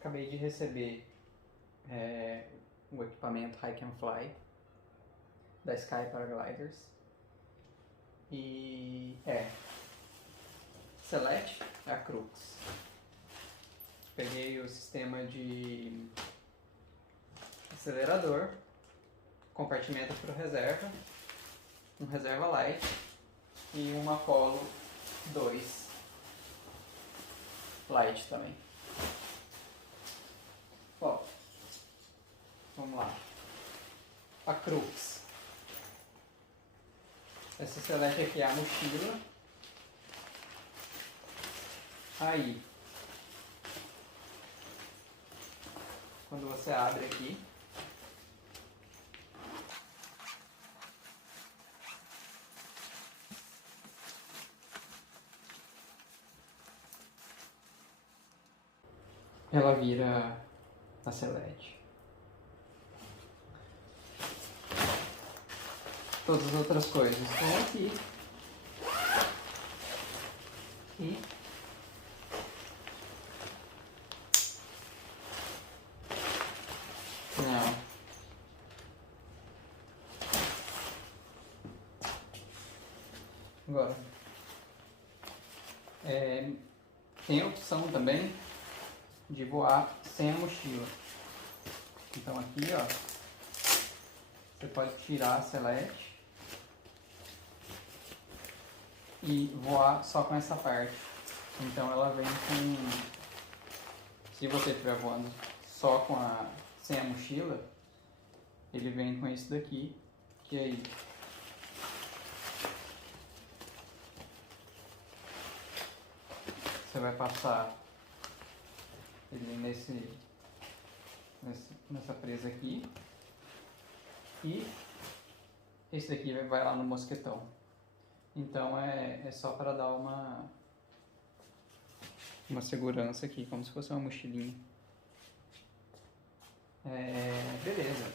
Acabei de receber o equipamento Hike and Fly da Sky Paragliders. E Select é a Crux. Peguei o sistema de acelerador, compartimento para o reserva, um reserva light e um Apollo 2 light também. Ó, vamos lá. A Crux. Essa Select aqui é a mochila. Aí, quando você abre aqui, ela vira a Select. Todas as outras coisas estão aqui. E não. Agora, tem a opção também de voar sem a mochila. Então aqui, ó, você pode tirar a Select e voar só com essa parte. Então ela vem com, se você estiver voando só sem a mochila, ele vem com isso daqui, que aí você vai passar ele nessa presa aqui, e esse daqui vai lá no mosquetão. Então é só para dar uma segurança aqui, como se fosse uma mochilinha. Beleza.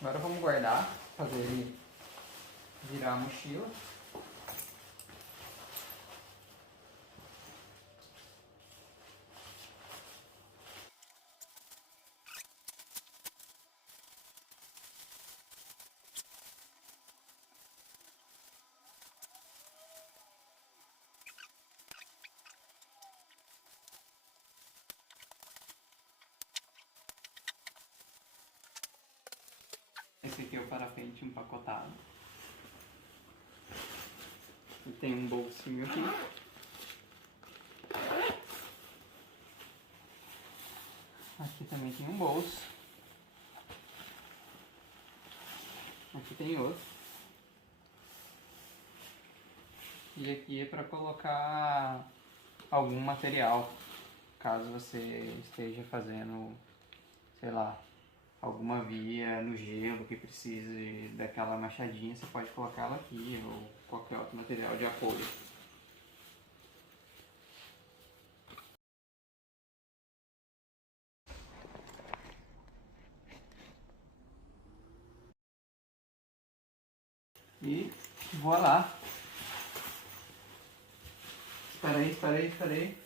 Agora vamos guardar, fazer ele virar a mochila. Esse aqui é o parapente empacotado. E tem um bolsinho aqui. Aqui também tem um bolso. Aqui tem outro. E aqui é para colocar algum material, caso você esteja fazendo, sei lá, alguma via no gelo que precise daquela machadinha, você pode colocar ela aqui, ou qualquer outro material de apoio. E voilá! Espera aí.